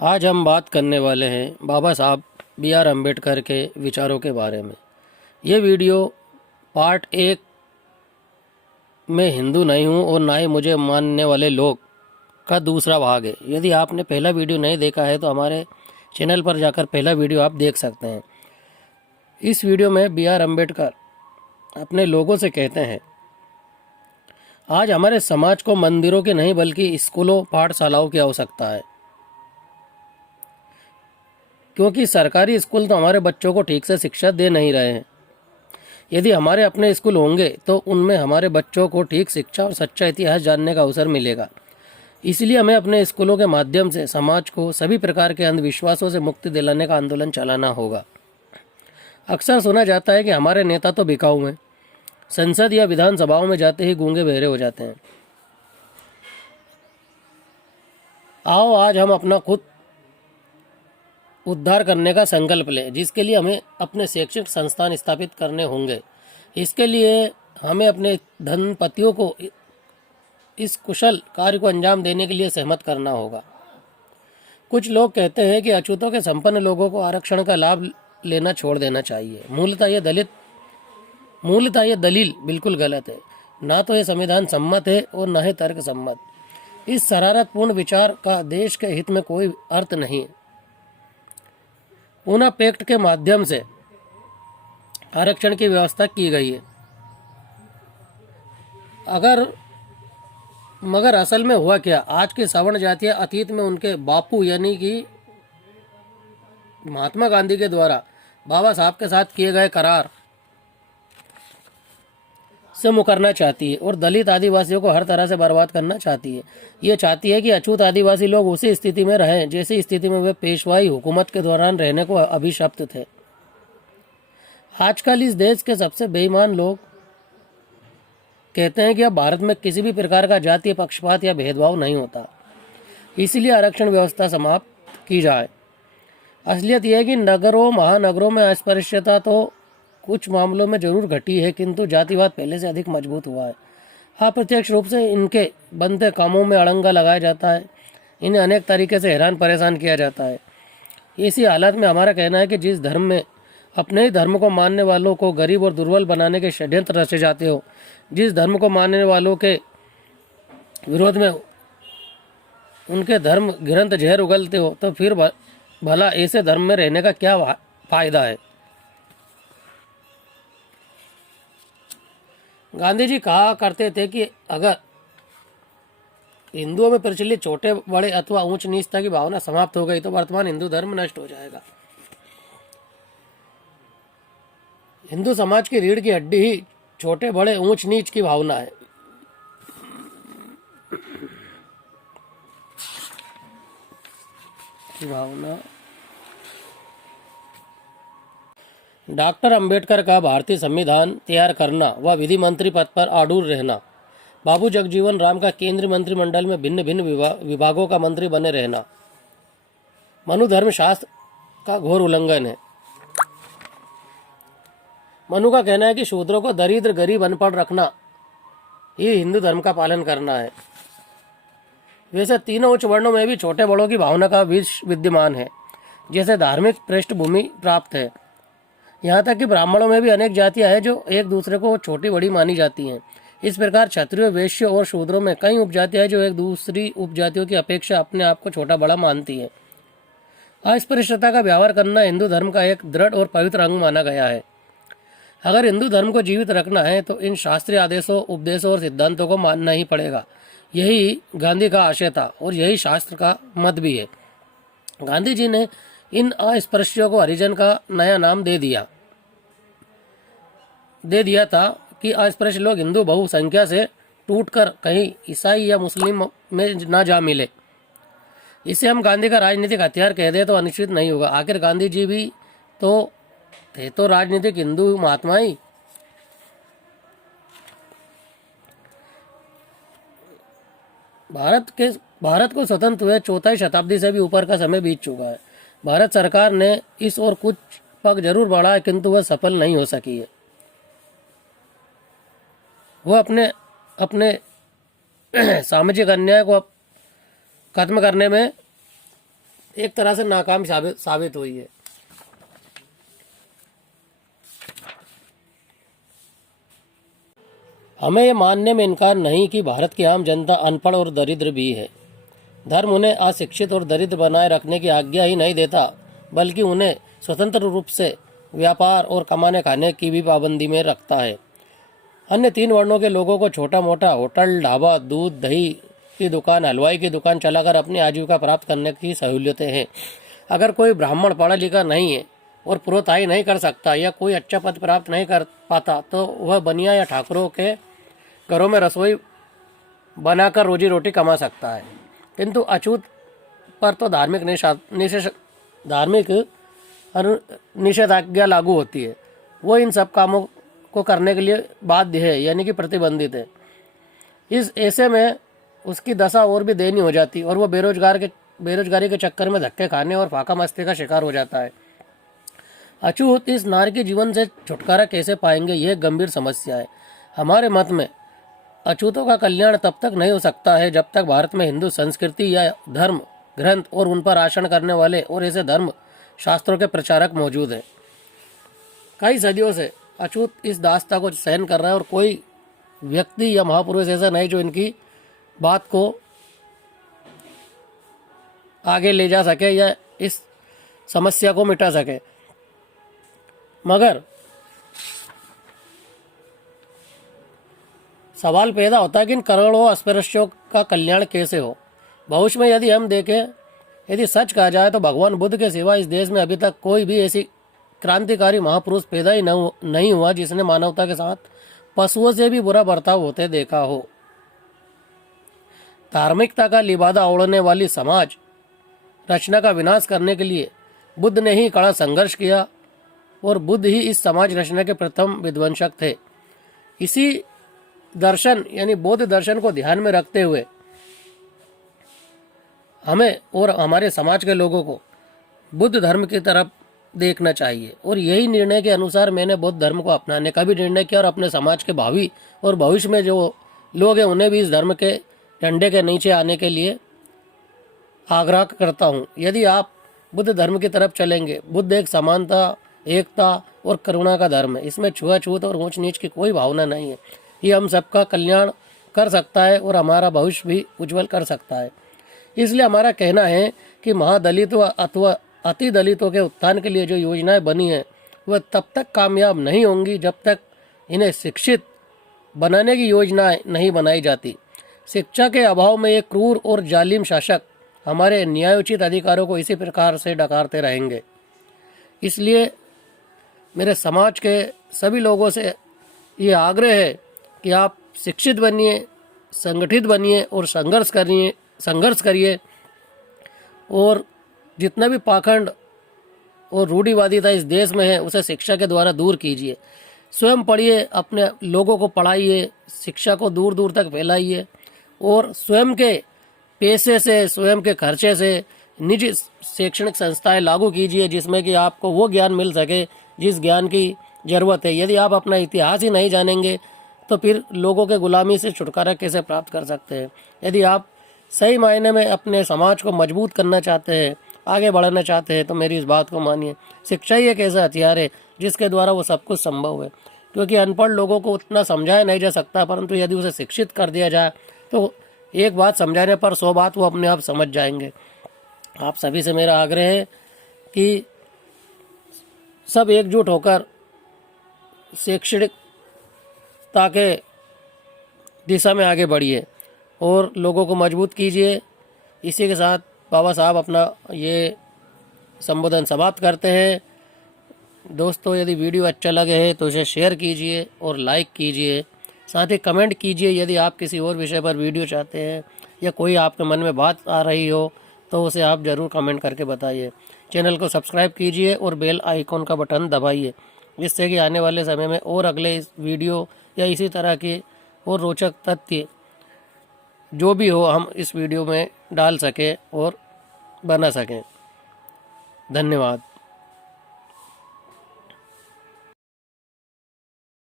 आज हम बात करने वाले हैं बाबा साहब B.R. अम्बेडकर के विचारों के बारे में। ये वीडियो पार्ट 1 में हिंदू नहीं हूँ और ना ही मुझे मानने वाले लोग का दूसरा भाग है। यदि आपने पहला वीडियो नहीं देखा है तो हमारे चैनल पर जाकर पहला वीडियो आप देख सकते हैं। इस वीडियो में B.R. अम्बेडकर अपने लोगों से कहते हैं, आज हमारे समाज को मंदिरों की नहीं बल्कि स्कूलों पाठशालाओं की आवश्यकता है, क्योंकि सरकारी स्कूल तो हमारे बच्चों को ठीक से शिक्षा दे नहीं रहे हैं। यदि हमारे अपने स्कूल होंगे तो उनमें हमारे बच्चों को ठीक शिक्षा और सच्चा इतिहास जानने का अवसर मिलेगा। इसलिए हमें अपने स्कूलों के माध्यम से समाज को सभी प्रकार के अंधविश्वासों से मुक्ति दिलाने का आंदोलन चलाना होगा। अक्सर सुना जाता है कि हमारे नेता तो बिकाऊ हैं, संसद या विधानसभाओं में जाते ही गूंगे बहरे हो जाते हैं। आओ आज हम अपना खुद उद्धार करने का संकल्प लें, जिसके लिए हमें अपने शैक्षिक संस्थान स्थापित करने होंगे। इसके लिए हमें अपने धनपतियों को इस कुशल कार्य को अंजाम देने के लिए सहमत करना होगा। कुछ लोग कहते हैं कि अछूतों के संपन्न लोगों को आरक्षण का लाभ लेना छोड़ देना चाहिए। मूलतः ये दलील बिल्कुल गलत है। ना तो ये संविधान सम्मत है और न ही तर्क सम्मत। इस शरारतपूर्ण विचार का देश के हित में कोई अर्थ नहीं है। पूना पैक्ट के माध्यम से आरक्षण की व्यवस्था की गई है। मगर असल में हुआ क्या? आज की सवर्ण जातियां अतीत में उनके बापू यानी कि महात्मा गांधी के द्वारा बाबा साहब के साथ किए गए करार से मुकरना चाहती है और दलित आदिवासियों को हर तरह से बर्बाद करना चाहती है। ये चाहती है कि अछूत आदिवासी लोग उसी स्थिति में रहें जैसी स्थिति में वे पेशवाई हुकूमत के दौरान रहने को अभिशप्त थे। आजकल इस देश के सबसे बेईमान लोग कहते हैं कि अब भारत में किसी भी प्रकार का जातीय पक्षपात या भेदभाव नहीं होता, इसलिए आरक्षण व्यवस्था समाप्त की जाए। असलियत यह है कि नगरों महानगरों में अस्पृश्यता तो कुछ मामलों में जरूर घटी है, किंतु जातिवाद पहले से अधिक मजबूत हुआ है। अप्रत्यक्ष रूप से इनके बनते कामों में अड़ंगा लगाया जाता है। इन्हें अनेक तरीके से हैरान परेशान किया जाता है। इसी हालत में हमारा कहना है कि जिस धर्म में अपने ही धर्म को मानने वालों को गरीब और दुर्बल बनाने के षड्यंत्र रचे जाते हो, जिस धर्म को मानने वालों के विरोध में उनके धर्म घृणित जहर उगलते हो, तो फिर भला ऐसे धर्म में रहने का क्या फायदा है? गांधी जी कहा करते थे कि अगर हिंदुओं में प्रचलित छोटे बड़े अथवा ऊंच नीचता की भावना समाप्त हो गई तो वर्तमान हिंदू धर्म नष्ट हो जाएगा। हिंदू समाज की रीढ़ की हड्डी ही छोटे बड़े ऊंच नीच की भावना है। डॉक्टर अंबेडकर का भारतीय संविधान तैयार करना व विधि मंत्री पद पर आरूढ़ रहना, बाबू जगजीवन राम का केंद्रीय मंत्रिमंडल में भिन्न भिन्न विभागों का मंत्री बने रहना मनु धर्म शास्त्र का घोर उल्लंघन है। मनु का कहना है कि शूद्रों को दरिद्र गरीब अनपढ़ रखना ही हिंदू धर्म का पालन करना है। वैसे तीनों उच्च वर्णों में भी छोटे बड़ों की भावना का विष विद्यमान है, जैसे धार्मिक पृष्ठभूमि प्राप्त है। यहाँ तक कि ब्राह्मणों में भी अनेक जातियां हैं जो एक दूसरे को छोटी बड़ी मानी जाती हैं। इस प्रकार क्षत्रियों वैश्यों और शूद्रों में कई उपजातियां हैं जो एक दूसरी उपजातियों की अपेक्षा अपने आप को छोटा बड़ा मानती हैं। अस्पृश्यता का व्यवहार करना हिंदू धर्म का एक दृढ़ और पवित्र अंग माना गया है। अगर हिंदू धर्म को जीवित रखना है तो इन शास्त्रीय आदेशों उपदेशों और सिद्धांतों को मानना ही पड़ेगा। यही गांधी का आशय था और यही शास्त्र का मत भी है। गांधी जी ने इन अस्पृश्यों को हरिजन का नया नाम दे दिया था कि अस्पृश्य लोग हिंदू बहुसंख्या से टूटकर कहीं ईसाई या मुस्लिम में ना जा मिले। इसे हम गांधी का राजनीतिक हथियार कह दे तो अनुचित नहीं होगा। आखिर गांधी जी भी तो थे तो राजनीतिक हिंदू महात्मा ही। भारत को स्वतंत्र हुए चौथाई शताब्दी से भी ऊपर का समय बीत चुका है। भारत सरकार ने इस ओर कुछ पग जरूर बढ़ा है, किंतु वह सफल नहीं हो सकी है। वह अपने सामाजिक अन्याय को खत्म करने में एक तरह से नाकाम साबित हुई है। हमें ये मानने में इनकार नहीं कि भारत की आम जनता अनपढ़ और दरिद्र भी है। धर्म उन्हें अशिक्षित और दरिद्र बनाए रखने की आज्ञा ही नहीं देता, बल्कि उन्हें स्वतंत्र रूप से व्यापार और कमाने खाने की भी पाबंदी में रखता है। अन्य 3 वर्णों के लोगों को छोटा मोटा होटल, ढाबा, दूध दही की दुकान, हलवाई की दुकान चलाकर अपनी आजीविका प्राप्त करने की सहूलियतें हैं। अगर कोई ब्राह्मण पढ़ा लिखा नहीं है और पुरोहिताई नहीं कर सकता या कोई अच्छा पद प्राप्त नहीं कर पाता, तो वह बनिया या ठाकुरों के घरों में रसोई बनाकर रोजी रोटी कमा सकता है। किंतु अछूत पर तो धार्मिक निषेधाज्ञा लागू होती है। वो इन सब कामों को करने के लिए बाध्य है, यानी कि प्रतिबंधित है। इस ऐसे में उसकी दशा और भी दयनीय हो जाती और वो बेरोजगारी के चक्कर में धक्के खाने और फाका मस्ती का शिकार हो जाता है। अछूत इस नार के जीवन से छुटकारा कैसे पाएंगे, यह गंभीर समस्या है। हमारे मत में अछूतों का कल्याण तब तक नहीं हो सकता है जब तक भारत में हिंदू संस्कृति या धर्म ग्रंथ और उन पर आचरण करने वाले और ऐसे धर्म शास्त्रों के प्रचारक मौजूद हैं। कई सदियों से अछूत इस दास्ता को सहन कर रहा है और कोई व्यक्ति या महापुरुष ऐसा नहीं जो इनकी बात को आगे ले जा सके या इस समस्या को मिटा सके। मगर सवाल पैदा होता है कि इन करोड़ों अस्पृश्यों का कल्याण कैसे हो। भविष्य में यदि हम देखें, यदि सच कहा जाए तो भगवान बुद्ध के सिवा इस देश में अभी तक कोई भी ऐसी क्रांतिकारी महापुरुष पैदा ही नहीं हुआ जिसने मानवता के साथ पशुओं से भी बुरा बर्ताव होते देखा हो। धार्मिकता का लिबादा ओढ़ने वाली समाज रचना का विनाश करने के लिए बुद्ध ने ही कड़ा संघर्ष किया और बुद्ध ही इस समाज रचना के प्रथम विध्वंसक थे। इसी दर्शन यानी बौद्ध दर्शन को ध्यान में रखते हुए हमें और हमारे समाज के लोगों को बुद्ध धर्म की तरफ देखना चाहिए और यही निर्णय के अनुसार मैंने बौद्ध धर्म को अपनाने का भी निर्णय किया और अपने समाज के भावी और भविष्य में जो लोग हैं उन्हें भी इस धर्म के झंडे के नीचे आने के लिए आग्रह करता हूँ। यदि आप बुद्ध धर्म की तरफ चलेंगे, बुद्ध एक समानता, एकता और करुणा का धर्म है। इसमें छुआछूत और ऊंच नीच की कोई भावना नहीं है। ये हम सबका कल्याण कर सकता है और हमारा भविष्य भी उज्जवल कर सकता है। इसलिए हमारा कहना है कि महादलितों अथवा अति दलितों के उत्थान के लिए जो योजनाएं बनी हैं वह तब तक कामयाब नहीं होंगी जब तक इन्हें शिक्षित बनाने की योजनाएं नहीं बनाई जाती। शिक्षा के अभाव में ये क्रूर और जालिम शासक हमारे न्यायोचित अधिकारों को इसी प्रकार से डकारते रहेंगे। इसलिए मेरे समाज के सभी लोगों से ये आग्रह है कि आप शिक्षित बनिए, संगठित बनिए और संघर्ष करिए और जितना भी पाखंड और रूढ़िवादिता इस देश में है उसे शिक्षा के द्वारा दूर कीजिए। स्वयं पढ़िए, अपने लोगों को पढ़ाइए, शिक्षा को दूर दूर तक फैलाइए और स्वयं के पैसे से, स्वयं के खर्चे से निजी शैक्षणिक संस्थाएं लागू कीजिए जिसमें कि आपको वो ज्ञान मिल सके जिस ज्ञान की ज़रूरत है। यदि आप अपना इतिहास ही नहीं जानेंगे तो फिर लोगों के गुलामी से छुटकारा कैसे प्राप्त कर सकते हैं। यदि आप सही मायने में अपने समाज को मजबूत करना चाहते हैं, आगे बढ़ाना चाहते हैं, तो मेरी इस बात को मानिए। शिक्षा ही एक ऐसा हथियार है जिसके द्वारा वो सब कुछ संभव है, क्योंकि अनपढ़ लोगों को उतना समझाया नहीं जा सकता, परंतु यदि उसे शिक्षित कर दिया जाए तो एक बात समझाने पर 100 बात वो अपने आप समझ जाएंगे। आप सभी से मेरा आग्रह है कि सब एकजुट होकर शैक्षणिकता के दिशा में आगे बढ़िए और लोगों को मजबूत कीजिए। इसी के साथ बाबा साहब अपना ये संबोधन समाप्त करते हैं। दोस्तों, यदि वीडियो अच्छा लगे है तो इसे शेयर कीजिए और लाइक कीजिए। साथ ही कमेंट कीजिए यदि आप किसी और विषय पर वीडियो चाहते हैं या कोई आपके मन में बात आ रही हो तो उसे आप ज़रूर कमेंट करके बताइए। चैनल को सब्सक्राइब कीजिए और बेल आइकॉन का बटन दबाइए, जिससे कि आने वाले समय में और अगले इस वीडियो या इसी तरह के और रोचक तथ्य जो भी हो हम इस वीडियो में डाल सकें और बना सकें। धन्यवाद।